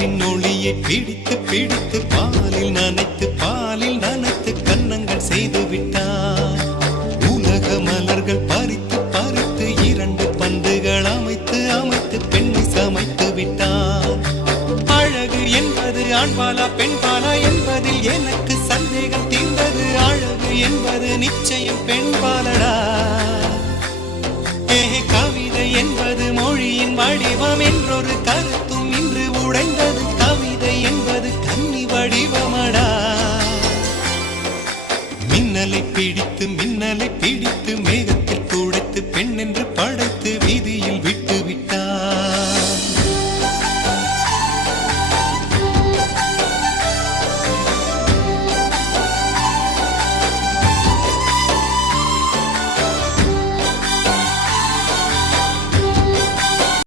நிலவின் ஒளியை பிடித்து பிடித்து பாலில் நனைத்து கன்னங்கள் செய்து விட்டார். உலக மலர்கள் பறித்து பறித்து 2 பந்துகள் அமைத்து அமைத்து பெண்ணை சமைத்து விட்டார். அழகு என்பது ஆண்பாலா பெண்பாலா என்பதில் எனக்கு சந்தேகம் தீர்ந்தது. அழகு என்பது நிச்சயம் பெண்பாலடா. கவிதை என்பது மொழியின் வடிவம் என்றொரு கருத்தும் இன்று உடைந்தது. கவிதை என்பது கன்னி வடிவமடா. மின்னலை பிடித்து மேகத்தில் துடைத்து பெண் என்று படைத்து